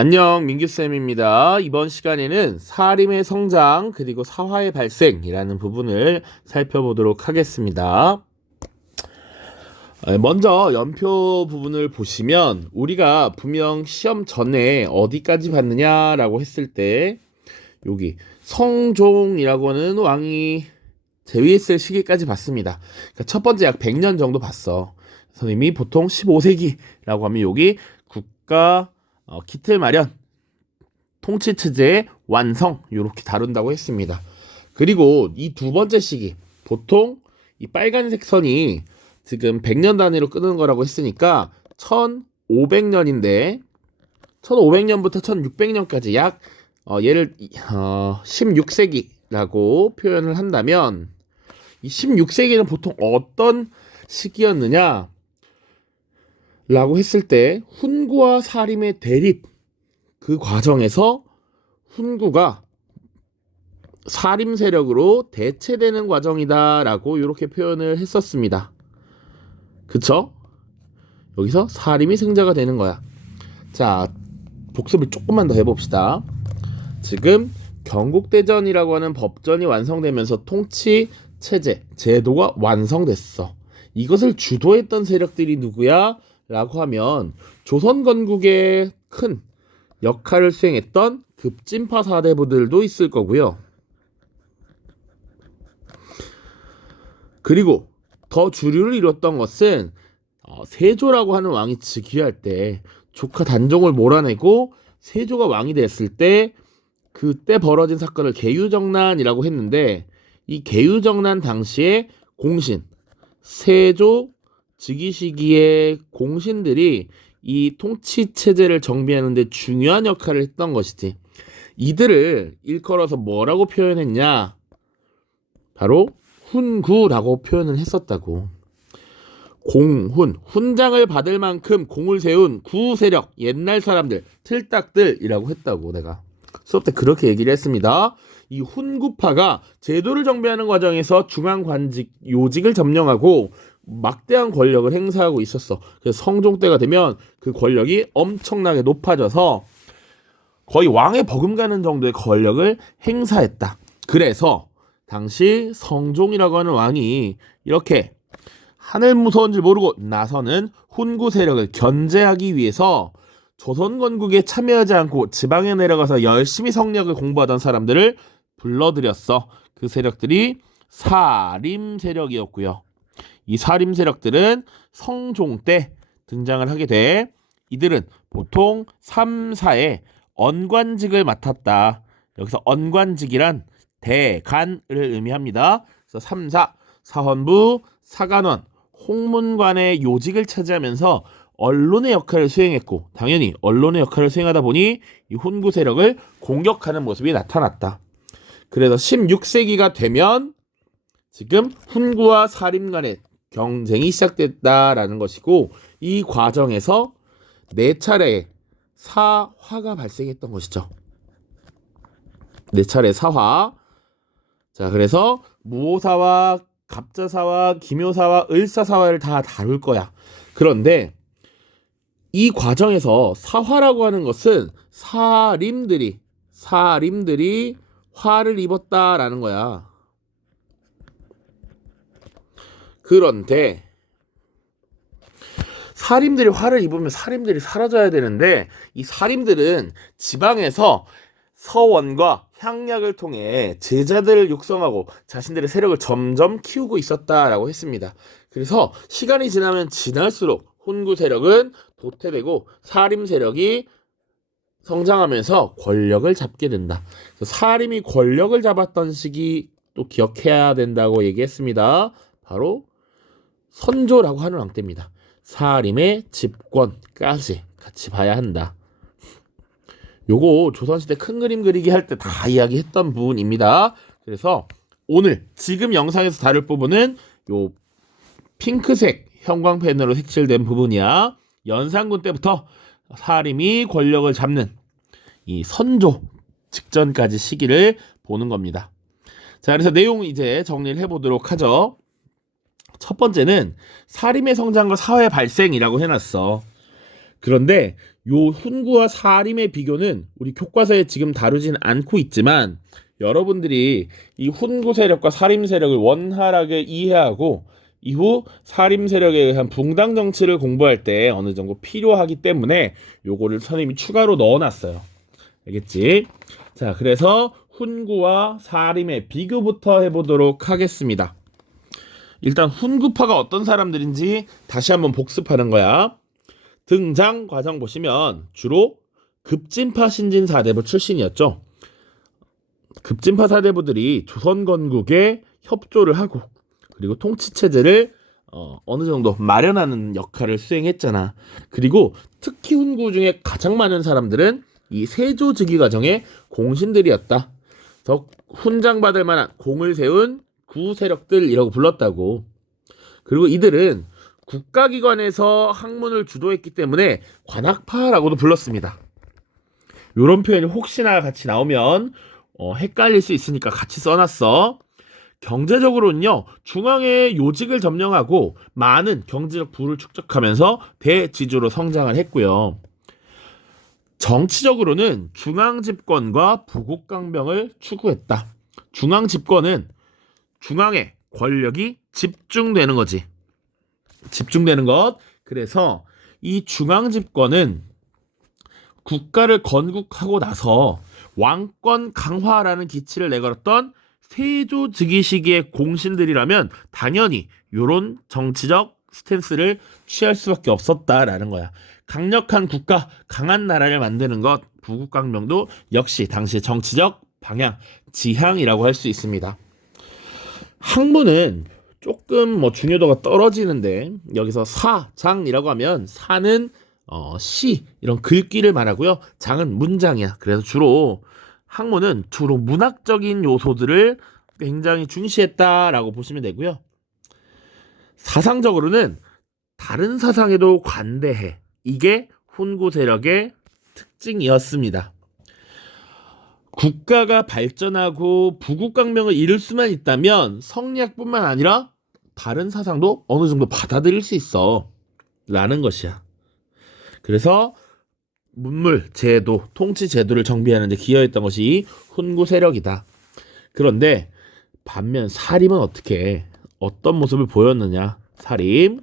안녕, 민규쌤입니다. 이번 시간에는 사림의 성장 그리고 사화의 발생이라는 부분을 살펴보도록 하겠습니다. 먼저 연표 부분을 보시면 우리가 분명 시험 전에 어디까지 봤느냐라고 했을 때 여기 성종이라고 하는 왕이 재위했을 시기까지 봤습니다. 그러니까 첫 번째 약 100년 정도 봤어. 선생님이 보통 15세기라고 하면 여기 국가 기틀 마련, 통치 체제의 완성 이렇게 다룬다고 했습니다. 그리고 이 두 번째 시기 보통 이 빨간색 선이 지금 100년 단위로 끄는 거라고 했으니까 1500년인데 1500년부터 1600년까지 약 얘를 16세기라고 표현을 한다면 이 16세기는 보통 어떤 시기였느냐 라고 했을 때 훈구와 사림의 대립 그 과정에서 훈구가 사림 세력으로 대체되는 과정이다 라고 이렇게 표현을 했었습니다. 그쵸? 여기서 사림이 승자가 되는 거야. 자, 복습을 조금만 더 해봅시다. 지금 경국대전이라고 하는 법전이 완성되면서 통치 체제, 제도가 완성됐어. 이것을 주도했던 세력들이 누구야? 라고 하면 조선 건국에 큰 역할을 수행했던 급진파 사대부들도 있을 거고요. 그리고 더 주류를 이뤘던 것은 세조라고 하는 왕이 즉위할 때 조카 단종을 몰아내고 세조가 왕이 됐을 때 그때 벌어진 사건을 계유정난이라고 했는데 이 계유정난 당시에 공신, 세조 즉위 시기의 공신들이 이 통치 체제를 정비하는 데 중요한 역할을 했던 것이지. 이들을 일컬어서 뭐라고 표현했냐? 바로 훈구라고 표현을 했었다고. 훈장을 받을 만큼 공을 세운 구세력, 옛날 사람들, 틀딱들이라고 했다고 내가 수업 때 그렇게 얘기를 했습니다. 이 훈구파가 제도를 정비하는 과정에서 중앙관직, 요직을 점령하고 막대한 권력을 행사하고 있었어. 그래서 성종 때가 되면 그 권력이 엄청나게 높아져서 거의 왕에 버금가는 정도의 권력을 행사했다. 그래서 당시 성종이라고 하는 왕이 이렇게 하늘 무서운 줄 모르고 나서는 훈구 세력을 견제하기 위해서 조선 건국에 참여하지 않고 지방에 내려가서 열심히 성력을 공부하던 사람들을 불러들였어. 그 세력들이 사림 세력이었고요. 이 사림 세력들은 성종 때 등장을 하게 돼. 이들은 보통 3, 4의 언관직을 맡았다. 여기서 언관직이란 대간을 의미합니다. 그래서 3, 4, 사헌부, 사간원, 홍문관의 요직을 차지하면서 언론의 역할을 수행했고 당연히 언론의 역할을 수행하다 보니 이 훈구 세력을 공격하는 모습이 나타났다. 그래서 16세기가 되면 지금 훈구와 사림 간의 경쟁이 시작됐다라는 것이고 이 과정에서 4차례의 사화가 발생했던 것이죠. 4차례 사화. 자, 그래서 무오사와 갑자사와 기묘사와 을사사화를 다 다룰 거야. 그런데 이 과정에서 사화라고 하는 것은 사림들이 화를 입었다라는 거야. 그런데 사림들이 화를 입으면 사림들이 사라져야 되는데 이 사림들은 지방에서 서원과 향약을 통해 제자들을 육성하고 자신들의 세력을 점점 키우고 있었다라고 했습니다. 그래서 시간이 지나면 지날수록 훈구 세력은 도태되고 사림 세력이 성장하면서 권력을 잡게 된다. 사림이 권력을 잡았던 시기 또 기억해야 된다고 얘기했습니다. 바로 선조라고 하는 왕 때입니다. 사림의 집권까지 같이 봐야 한다. 요거 조선시대 큰 그림 그리기 할 때 다 이야기했던 부분입니다. 그래서 오늘 지금 영상에서 다룰 부분은 요 핑크색 형광펜으로 색칠된 부분이야. 연산군 때부터 사림이 권력을 잡는 이 선조 직전까지 시기를 보는 겁니다. 자, 그래서 내용 이제 정리를 해보도록 하죠. 첫 번째는 사림의 성장과 사화의 발생이라고 해놨어. 그런데 요 훈구와 사림의 비교는 우리 교과서에 지금 다루진 않고 있지만 여러분들이 이 훈구 세력과 사림 세력을 원활하게 이해하고 이후 사림 세력에 의한 붕당 정치를 공부할 때 어느 정도 필요하기 때문에 요거를 선생님이 추가로 넣어놨어요. 알겠지? 자, 그래서 훈구와 사림의 비교부터 해보도록 하겠습니다. 일단 훈구파가 어떤 사람들인지 다시 한번 복습하는 거야. 등장 과정 보시면 주로 급진파 신진사대부 출신이었죠. 급진파 사대부들이 조선 건국에 협조를 하고 그리고 통치체제를 어느 정도 마련하는 역할을 수행했잖아. 그리고 특히 훈구 중에 가장 많은 사람들은 이 세조 즉위 과정의 공신들이었다. 더 훈장받을 만한 공을 세운 구 세력들이라고 불렀다고. 그리고 이들은 국가기관에서 학문을 주도했기 때문에 관학파라고도 불렀습니다. 이런 표현이 혹시나 같이 나오면 헷갈릴 수 있으니까 같이 써놨어. 경제적으로는요, 중앙의 요직을 점령하고 많은 경제적 부를 축적하면서 대지주로 성장을 했고요. 정치적으로는 중앙 집권과 부국 강병을 추구했다. 중앙 집권은 중앙에 권력이 집중되는 거지. 집중되는 것. 그래서 이 중앙 집권은 국가를 건국하고 나서 왕권 강화라는 기치를 내걸었던 세조 즉위 시기의 공신들이라면 당연히 이런 정치적 스탠스를 취할 수밖에 없었다라는 거야. 강력한 국가, 강한 나라를 만드는 것, 부국강명도 역시 당시의 정치적 방향, 지향이라고 할 수 있습니다. 학문은 조금 중요도가 떨어지는데 여기서 사, 장이라고 하면 사는 시 이런 글귀를 말하고요. 장은 문장이야. 그래서 학문은 주로 문학적인 요소들을 굉장히 중시했다라고 보시면 되고요. 사상적으로는 다른 사상에도 관대해. 이게 훈구 세력의 특징이었습니다. 국가가 발전하고 부국강명을 이룰 수만 있다면 성리학뿐만 아니라 다른 사상도 어느 정도 받아들일 수 있어 라는 것이야. 그래서 문물, 제도, 통치 제도를 정비하는 데 기여했던 것이 훈구 세력이다. 그런데 반면 사림은 어떤 모습을 보였느냐. 사림,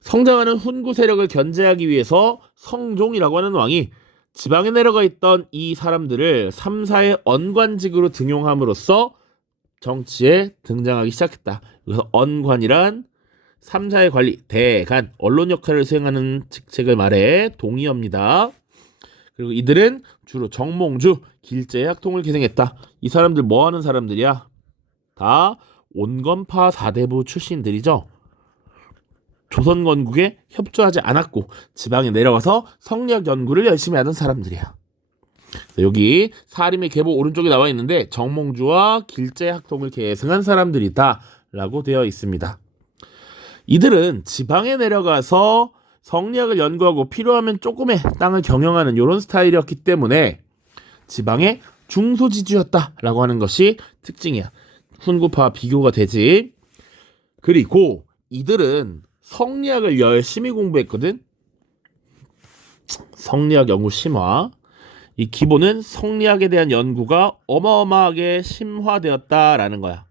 성장하는 훈구 세력을 견제하기 위해서 성종이라고 하는 왕이 지방에 내려가 있던 이 사람들을 3사의 언관직으로 등용함으로써 정치에 등장하기 시작했다. 그래서 언관이란 3사의 관리, 대간, 언론 역할을 수행하는 직책을 말해 동의어입니다. 그리고 이들은 주로 정몽주, 길제의 학통을 계승했다. 이 사람들 뭐 하는 사람들이야? 다 온건파 사대부 출신들이죠. 조선 건국에 협조하지 않았고 지방에 내려가서 성리학 연구를 열심히 하던 사람들이야. 여기 사림의 계보 오른쪽에 나와 있는데 정몽주와 길제 학통을 계승한 사람들이다 라고 되어 있습니다. 이들은 지방에 내려가서 성리학을 연구하고 필요하면 조금의 땅을 경영하는 이런 스타일이었기 때문에 지방의 중소지주였다라고 하는 것이 특징이야. 훈구파와 비교가 되지. 그리고 이들은 성리학을 열심히 공부했거든. 성리학 연구 심화. 이 기본은 성리학에 대한 연구가 어마어마하게 심화되었다라는 거야.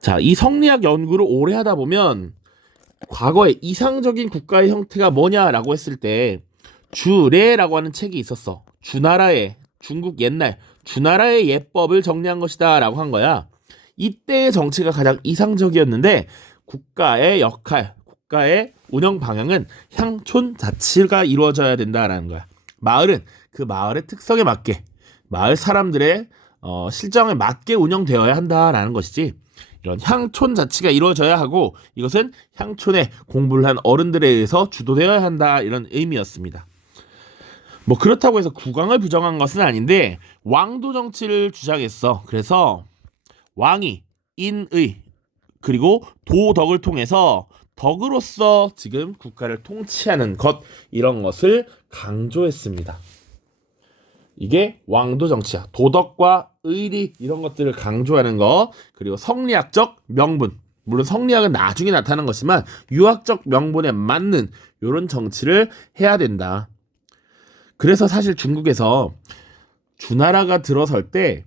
자, 이 성리학 연구를 오래 하다 보면 과거에 이상적인 국가의 형태가 뭐냐라고 했을 때 주례라고 하는 책이 있었어. 중국 옛날 주나라의 예법을 정리한 것이다 라고 한 거야. 이때의 정치가 가장 이상적이었는데 국가의 역할, 국가의 운영 방향은 향촌 자치가 이루어져야 된다라는 거야. 마을은 그 마을의 특성에 맞게 마을 사람들의 실정에 맞게 운영되어야 한다라는 것이지. 이런 향촌 자치가 이루어져야 하고 이것은 향촌에 공부를 한 어른들에 의해서 주도되어야 한다 이런 의미였습니다. 그렇다고 해서 국왕을 부정한 것은 아닌데 왕도 정치를 주장했어. 그래서 왕이 인의 그리고 도덕을 통해서 덕으로서 지금 국가를 통치하는 것 이런 것을 강조했습니다. 이게 왕도 정치야. 도덕과 의리 이런 것들을 강조하는 것 그리고 성리학적 명분 물론 성리학은 나중에 나타난 것이지만 유학적 명분에 맞는 이런 정치를 해야 된다. 그래서 사실 중국에서 주나라가 들어설 때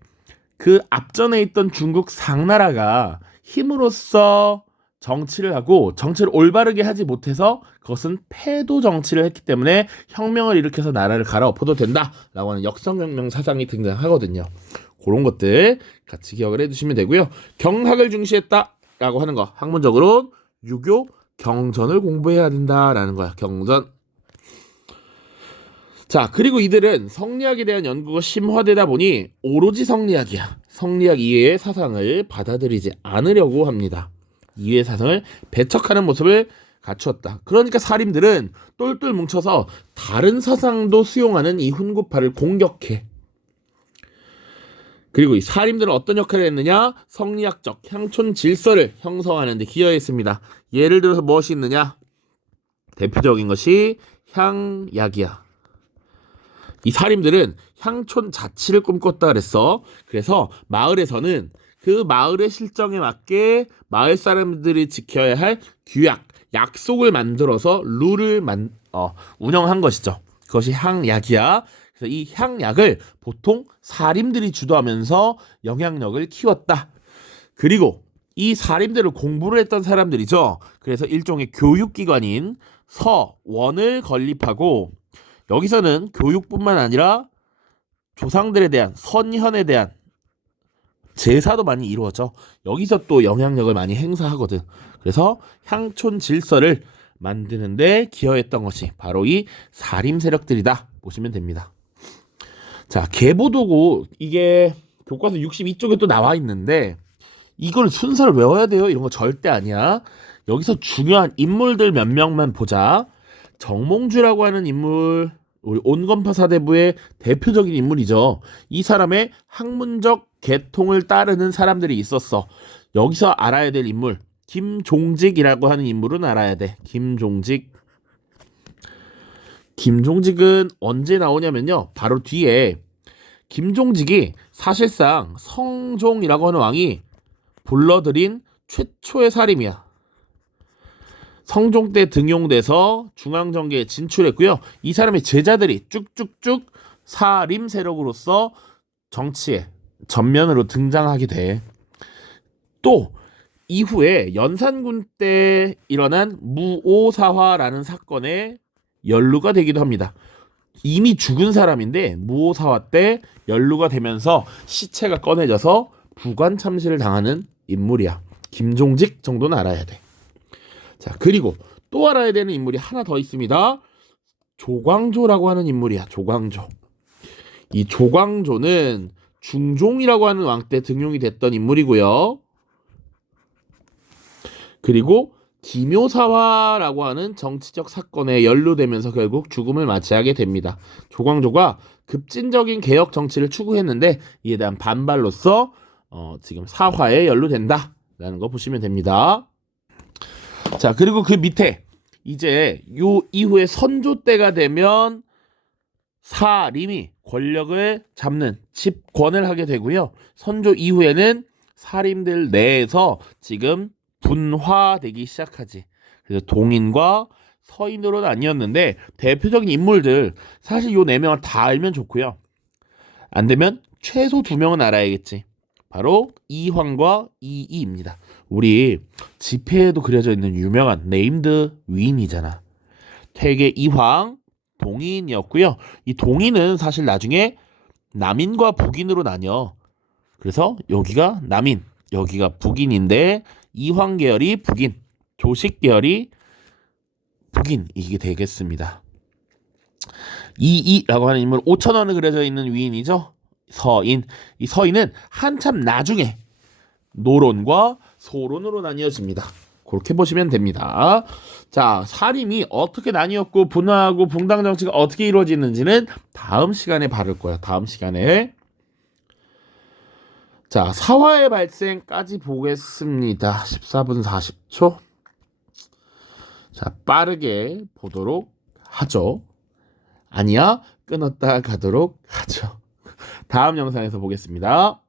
그 앞전에 있던 중국 상나라가 힘으로써 정치를 하고 정치를 올바르게 하지 못해서 그것은 패도 정치를 했기 때문에 혁명을 일으켜서 나라를 갈아엎어도 된다라고 하는 역성혁명 사상이 등장하거든요. 그런 것들 같이 기억을 해두시면 되고요. 경학을 중시했다라고 하는 거 학문적으로 유교 경전을 공부해야 된다라는 거야. 경전. 자, 그리고 이들은 성리학에 대한 연구가 심화되다 보니 오로지 성리학이야. 성리학 이외의 사상을 받아들이지 않으려고 합니다. 이외의 사상을 배척하는 모습을 갖추었다. 그러니까 사림들은 똘똘 뭉쳐서 다른 사상도 수용하는 이 훈구파를 공격해. 그리고 이 사림들은 어떤 역할을 했느냐? 성리학적 향촌 질서를 형성하는 데 기여했습니다. 예를 들어서 무엇이 있느냐? 대표적인 것이 향약이야. 이 사림들은 향촌 자치를 꿈꿨다 그랬어. 그래서 마을에서는 그 마을의 실정에 맞게 마을 사람들이 지켜야 할 규약, 약속을 만들어서 룰을 운영한 것이죠. 그것이 향약이야. 그래서 이 향약을 보통 사림들이 주도하면서 영향력을 키웠다. 그리고 이 사림들을 공부를 했던 사람들이죠. 그래서 일종의 교육기관인 서원을 건립하고 여기서는 교육뿐만 아니라 조상들에 대한 선현에 대한 제사도 많이 이루어져. 여기서 또 영향력을 많이 행사하거든. 그래서 향촌 질서를 만드는데 기여했던 것이 바로 이 사림 세력들이다 보시면 됩니다. 자, 계보도고 이게 교과서 62쪽에 또 나와 있는데 이걸 순서를 외워야 돼요. 이런 거 절대 아니야. 여기서 중요한 인물들 몇 명만 보자. 정몽주라고 하는 인물, 우리 온건파 사대부의 대표적인 인물이죠. 이 사람의 학문적 계통을 따르는 사람들이 있었어. 여기서 알아야 될 인물, 김종직이라고 하는 인물은 알아야 돼. 김종직은 언제 나오냐면요. 바로 뒤에 김종직이 사실상 성종이라고 하는 왕이 불러들인 최초의 사림이야. 성종 때 등용돼서 중앙정계에 진출했고요. 이 사람의 제자들이 쭉쭉쭉 사림 세력으로서 정치에 전면으로 등장하게 돼. 또 이후에 연산군 때 일어난 무오사화라는 사건에 연루가 되기도 합니다. 이미 죽은 사람인데 무오사화 때 연루가 되면서 시체가 꺼내져서 부관 참시를 당하는 인물이야. 김종직 정도는 알아야 돼. 자, 그리고 또 알아야 되는 인물이 하나 더 있습니다. 조광조라고 하는 인물이야. 조광조. 이 조광조는 중종이라고 하는 왕 때 등용이 됐던 인물이고요. 그리고 기묘사화라고 하는 정치적 사건에 연루되면서 결국 죽음을 맞이하게 됩니다. 조광조가 급진적인 개혁 정치를 추구했는데 이에 대한 반발로서 지금 사화에 연루된다라는 거 보시면 됩니다. 자, 그리고 그 밑에 이제 요 이후에 선조 때가 되면 사림이 권력을 잡는 집권을 하게 되고요. 선조 이후에는 사림들 내에서 지금 분화되기 시작하지. 그래서 동인과 서인으로 나뉘었는데 대표적인 인물들 사실 요 4명을 다 알면 좋고요. 안 되면 최소 2명은 알아야겠지. 바로 이황과 이이입니다. 우리 지폐에도 그려져 있는 유명한 네임드 위인이잖아. 퇴계 이황 동인이었고요. 이 동인은 사실 나중에 남인과 북인으로 나뉘어. 그래서 여기가 남인, 여기가 북인인데 이황 계열이 북인, 조식 계열이 북인 이게 되겠습니다. 이이라고 하는 인물 5,000원에 그려져 있는 위인이죠. 서인. 이 서인은 한참 나중에 노론과 소론으로 나뉘어집니다. 그렇게 보시면 됩니다. 자, 사림이 어떻게 나뉘었고 분화하고 붕당 정치가 어떻게 이루어지는지는 다음 시간에 바를 거야. 다음 시간에. 자, 사화의 발생까지 보겠습니다. 14분 40초. 자, 빠르게 보도록 하죠. 아니야, 끊었다 가도록 하죠. 다음 영상에서 보겠습니다.